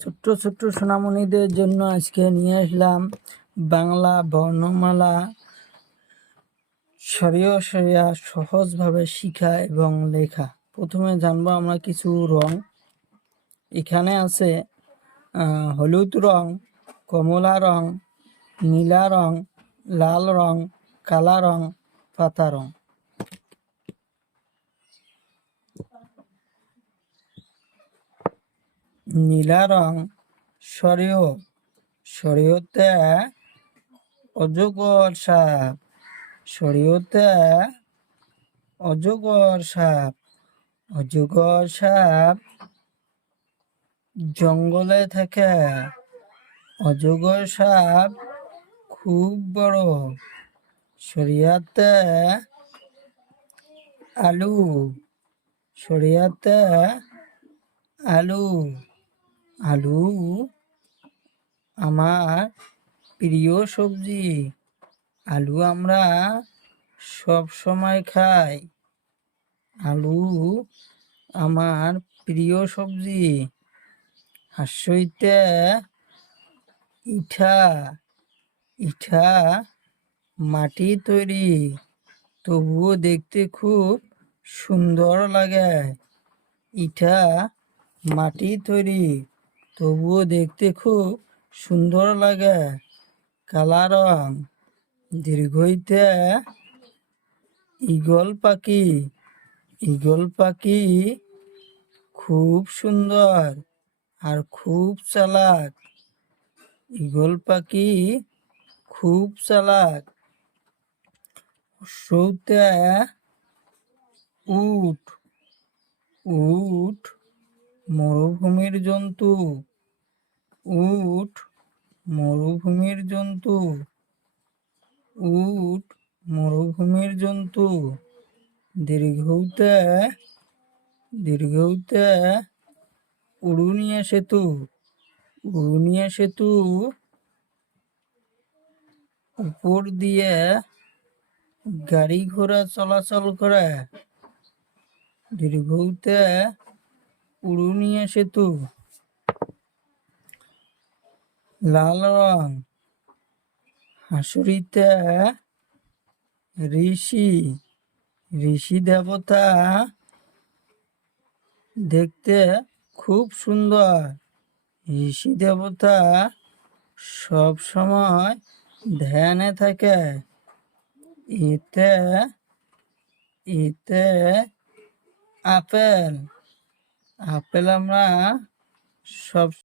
ছোট্ট ছোট্ট সোনামণিদের জন্য আজকে নিয়ে আসলাম বাংলা বর্ণমালা সরিয়া সরিয়া সহজভাবে শিখা এবং লেখা। প্রথমে জানবো আমরা কিছু রং। এখানে আছে হলুদ রং, কমলা রং, নীলা রং, লাল রং, কালা রং, পাতা রং। নীলা রং সরিয়, সরিয়তে অজগর সাপ, সরিয়তে অজগর সাপ। অজগর সাপ জঙ্গলে থাকে। অজগর সাপ খুব বড়। সরিয়াতে আলু, সরিয়াতে আলু। আলু আমার প্রিয় সবজি। আলু আমরা সব সময় খাই। আলু আমার প্রিয় সবজি। হাসইতে ইটা, ইটা মাটি তৈরি, তবুও দেখতে খুব সুন্দর লাগে। ইটা মাটি তৈরি, তবুও দেখতে খুব সুন্দর লাগে। কালা রং দীর্ঘইতে ঈগল পাখি, ঈগল পাখি খুব সুন্দর আর খুব চালাক। ঈগল পাখি খুব চালাক। সৌতে উট, উট মরুভূমির জন্তু। উট মরুভূমির জন্তু। উট মরুভূমির জন্তু। দীর্ঘতে, দীর্ঘতে উড়ুনিয়া সেতু, উড়ুনিয়া সেতু উপর দিয়ে গাড়ি ঘোড়া চলাচল করে। দীর্ঘতে উড়ুনিয়া সেতু। লাল রং হাসুরিতে ঋষি, ঋষি দেবতা দেখতে খুব সুন্দর। ঋষি দেবতা সব সময় ধ্যানে থাকে। এতে, এতে আপেল, আপেল আমরা সব